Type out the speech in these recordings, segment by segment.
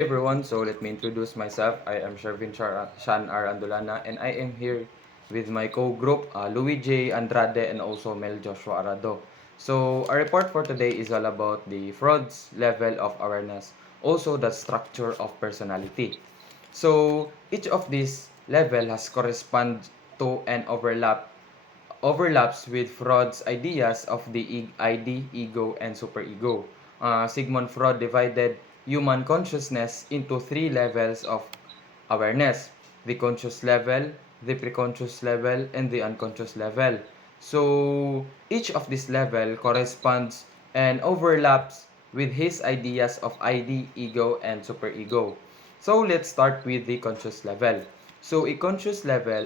Everyone, so let me introduce myself. I am Shan Arandulana and I am here with my co-group Louis J. Andrade and also Mel Joshua Arado. So our report for today is all about the fraud's level of awareness, also the structure of personality. So each of these level has correspond to an overlaps with Freud's ideas of the ID, ego, and superego. Sigmund Freud divided human consciousness into three levels of awareness: the conscious level, the preconscious level, and the unconscious level. So each of this level corresponds and overlaps with his ideas of ID, ego, and superego. So let's start with the conscious level. So a conscious level,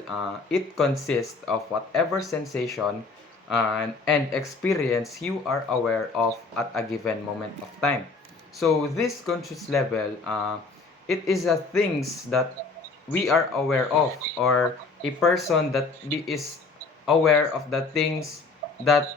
it consists of whatever sensation and experience you are aware of at a given moment of time. So this conscious level, it is a things that we are aware of, or a person is aware of the things that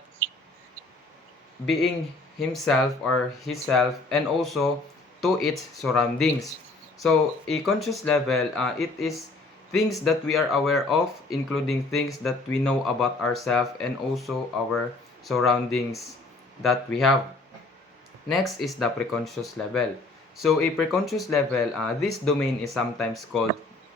being himself or himself, and also to its surroundings. So a conscious level, it is things that we are aware of, including things that we know about ourselves and also our surroundings that we have. Next is the preconscious level. So a preconscious level, this domain is sometimes called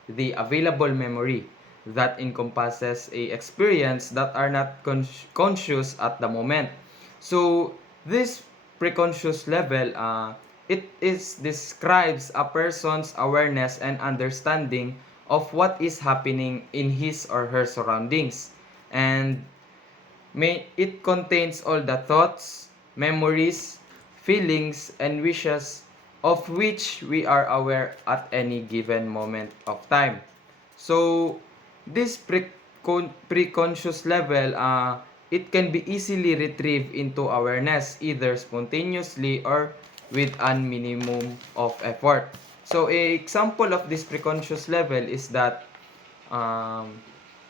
the available memory that encompasses a experience that are not conscious at the moment. So this preconscious level, it is describes a person's awareness and understanding of what is happening in his or her surroundings, and it contains all the thoughts, memories, feelings, and wishes of which we are aware at any given moment of time. So, this preconscious level, it can be easily retrieved into awareness either spontaneously or with a minimum of effort. So, a example of this preconscious level is that um,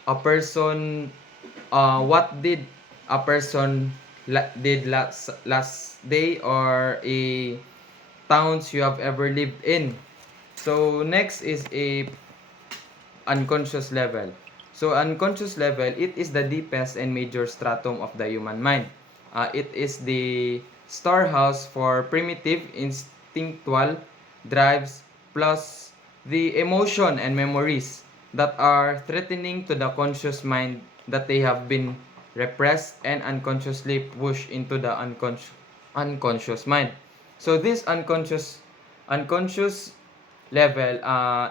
a person, what did a person did last day, or a towns you have ever lived in. So next is a unconscious level. So unconscious level, it is the deepest and major stratum of the human mind. It is the storehouse for primitive instinctual drives, plus the emotion and memories that are threatening to the conscious mind, that they have been repressed and unconsciously pushed into the unconscious mind. So this unconscious level,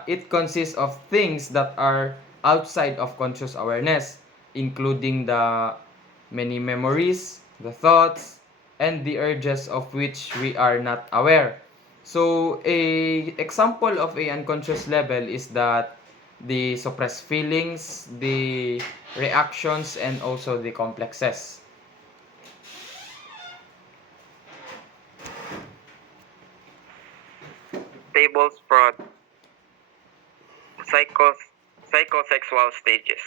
it consists of things that are outside of conscious awareness, including the many memories, the thoughts, and the urges of which we are not aware. So a example of a unconscious level is that the suppressed feelings, the reactions, and also the complexes. Tables for psychos- psychosexual stages.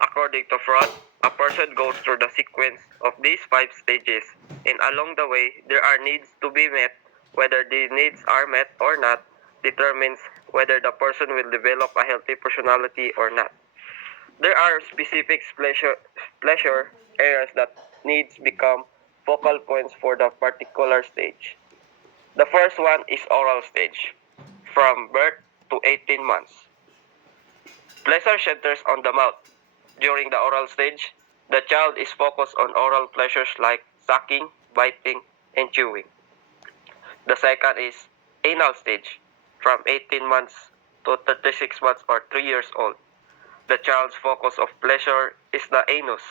According to Freud, a person goes through the sequence of these five stages, and along the way, there are needs to be met. Whether these needs are met or not determines whether the person will develop a healthy personality or not. There are specific pleasure areas that needs become focal points for the particular stage. The first one is oral stage, from birth to 18 months. Pleasure centers on the mouth. During the oral stage, the child is focused on oral pleasures like sucking, biting, and chewing. The second is anal stage, from 18 months to 36 months or 3 years old. The child's focus of pleasure is the anus.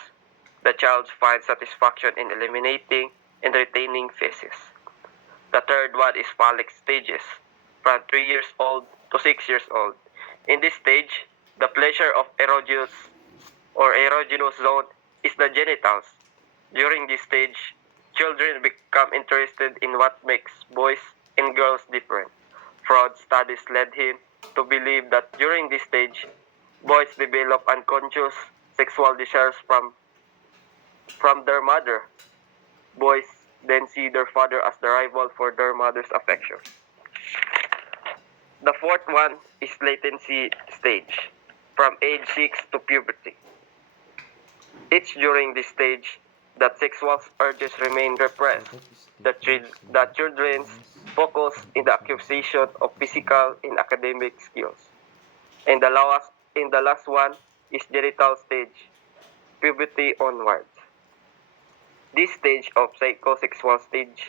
The child finds satisfaction in eliminating and retaining feces. The third one is phallic stages, from 3 years old to 6 years old. In this stage, the pleasure of erogenous zone is the genitals. During this stage, children become interested in what makes boys and girls different. Freud studies led him to believe that during this stage, boys develop unconscious sexual desires from their mother. Boys then see their father as the rival for their mother's affection. The fourth one is latency stage, from age 6 to puberty. It's during this stage that sexual urges remain So repressed, that is that, difference that with children's minus focus in the 1.7. acquisition of physical and academic skills. And the last one is genital stage, puberty onwards. This stage of psychosexual stage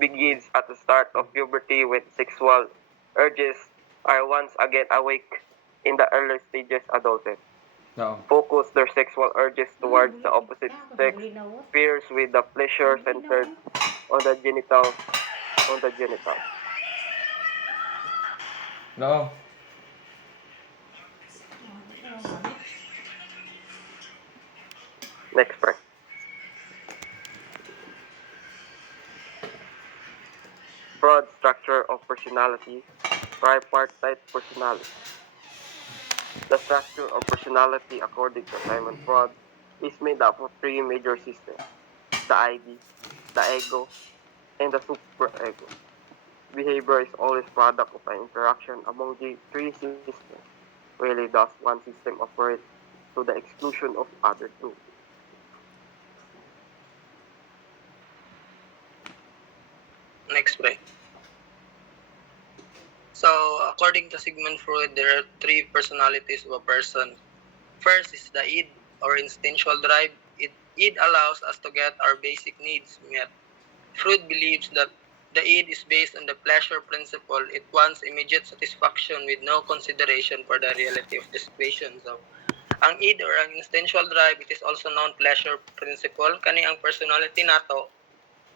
begins at the start of puberty when sexual urges are once again awake in the early stages adulthood. No. Focus their sexual urges towards the opposite sex, pairs with the pleasure centered on the genitals. No. Next, pre. Broad structure of personality, tripartite personality. The structure of personality, according to Simon Freud, is made up of three major systems: the ID, the ego, and the superego. Behavior is always product of an interaction among the three systems. Really does one system operate to the exclusion of other two. Next, pre. So, according to Sigmund Freud, there are three personalities of a person. First is the id, or instinctual drive. Id allows us to get our basic needs met. Freud believes that the id is based on the pleasure principle. It wants immediate satisfaction with no consideration for the reality of the situation. So, ang id or ang instinctual drive, it is also known pleasure principle. Kani ang personality nato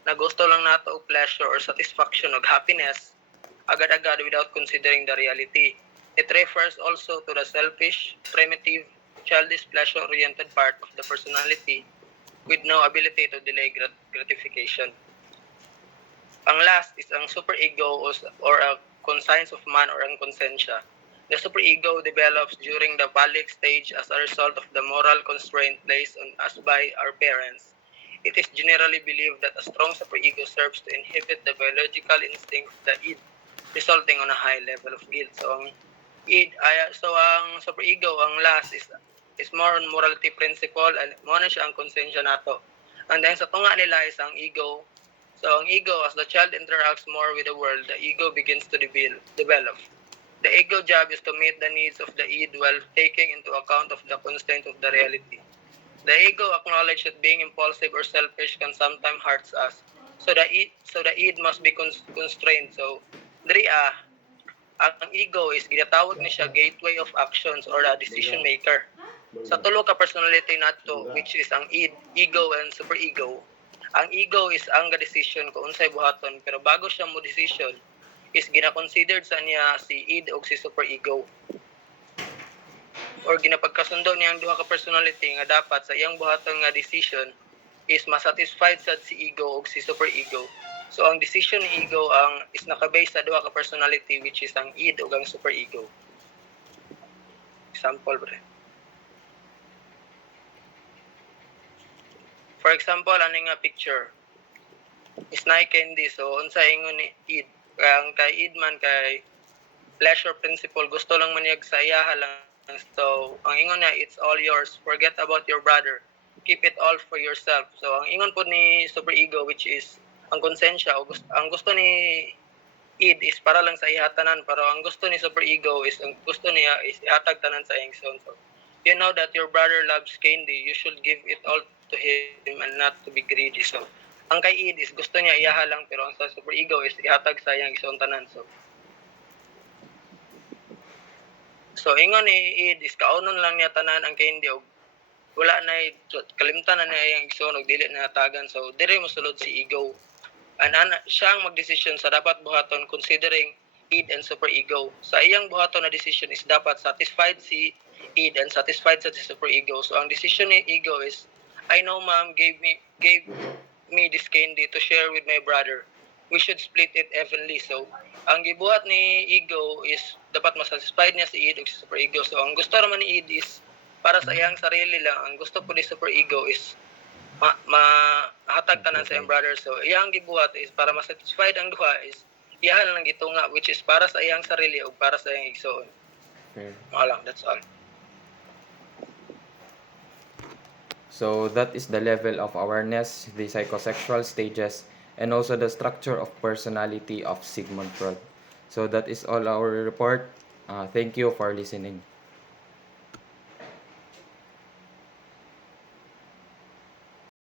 na gusto lang nato og pleasure or satisfaction og happiness agad-agad without considering the reality. It refers also to the selfish, primitive, childish pleasure-oriented part of the personality with no ability to delay gratification. Ang last is ang superego or a conscience of man or ang konsensya. The superego develops during the phallic stage as a result of the moral constraint placed on us by our parents. It is generally believed that a strong superego serves to inhibit the biological instinct of the id, resulting on a high level of guilt. So ang ang superego, ang last is more on morality principle and mo na siya ang konsensya nato. And then sa tunga nila is ang ego. So ang ego, as the child interacts more with the world, the ego begins to develop. The ego job is to meet the needs of the id while taking into account of the constraint of the reality. The ego acknowledges that being impulsive or selfish can sometimes hurt us. So the id must be constrained. So diri ang ego is ginatawag ni siya gateway of actions or a decision maker. Sa tulo ka personality nato, which is ang ego and superego, ang ego is ang decision kung unsay buhaton, pero bago siya mo decision is gina-considered sa niya si id o si superego, or ginapagkasundo niya ang duha ka personality nga dapat sa iyang buhaton nga decision is masatisfied sad si ego o si superego. So ang decision ni ego ang is nakabase sa duha ka personality, which is ang id o ang superego. Example, bre. For example, ano nga picture? Is na candy. So unsa ingon ni id? Ang kay id man kay pleasure principle, gusto lang man niyag sa iyaha lang. So ang ingon niya, it's all yours. Forget about your brother. Keep it all for yourself. So ang ingon po ni superego, which is ang konsensya o ang gusto ni id is para lang sa ihatanan, pero ang gusto ni superego is ang gusto niya is ihatag tanan sa iyang son. So you know that your brother loves candy, you should give it all to him and not to be greedy. So ang kay id is gusto niya iyaha lang, pero ang sa superego is ihatag sa iyang isang tanan. So ingon ni id is kaunon lang niya tanan ang candy og wala na kalimtan na niya ang igsoon og dili na hatagan. So dire mosulod si ego. Siya ang magdesisyon sa dapat buhaton considering id and superego. Sa iyang buhaton na decision is dapat satisfied si id and satisfied sa si superego. So ang decision ni ego is, I know mom gave me this candy to share with my brother. We should split it evenly. So ang gibuhat ni ego is dapat masatisfied niya si id ug si superego. So ang gusto naman ni id is para sa iyang sarili lang. Ang gusto po ni superego is mahatag tanan sa iyang brother. So iyang gibuhat is para masatisfied ang duha is Iyahan lang ito nga, which is para sa iyang sarili o para sa iyang igsoon. Fair. Mga lang, that's all. So that is the level of awareness, the psychosexual stages, and also the structure of personality of Sigmund Freud. So that is all our report. Thank you for listening.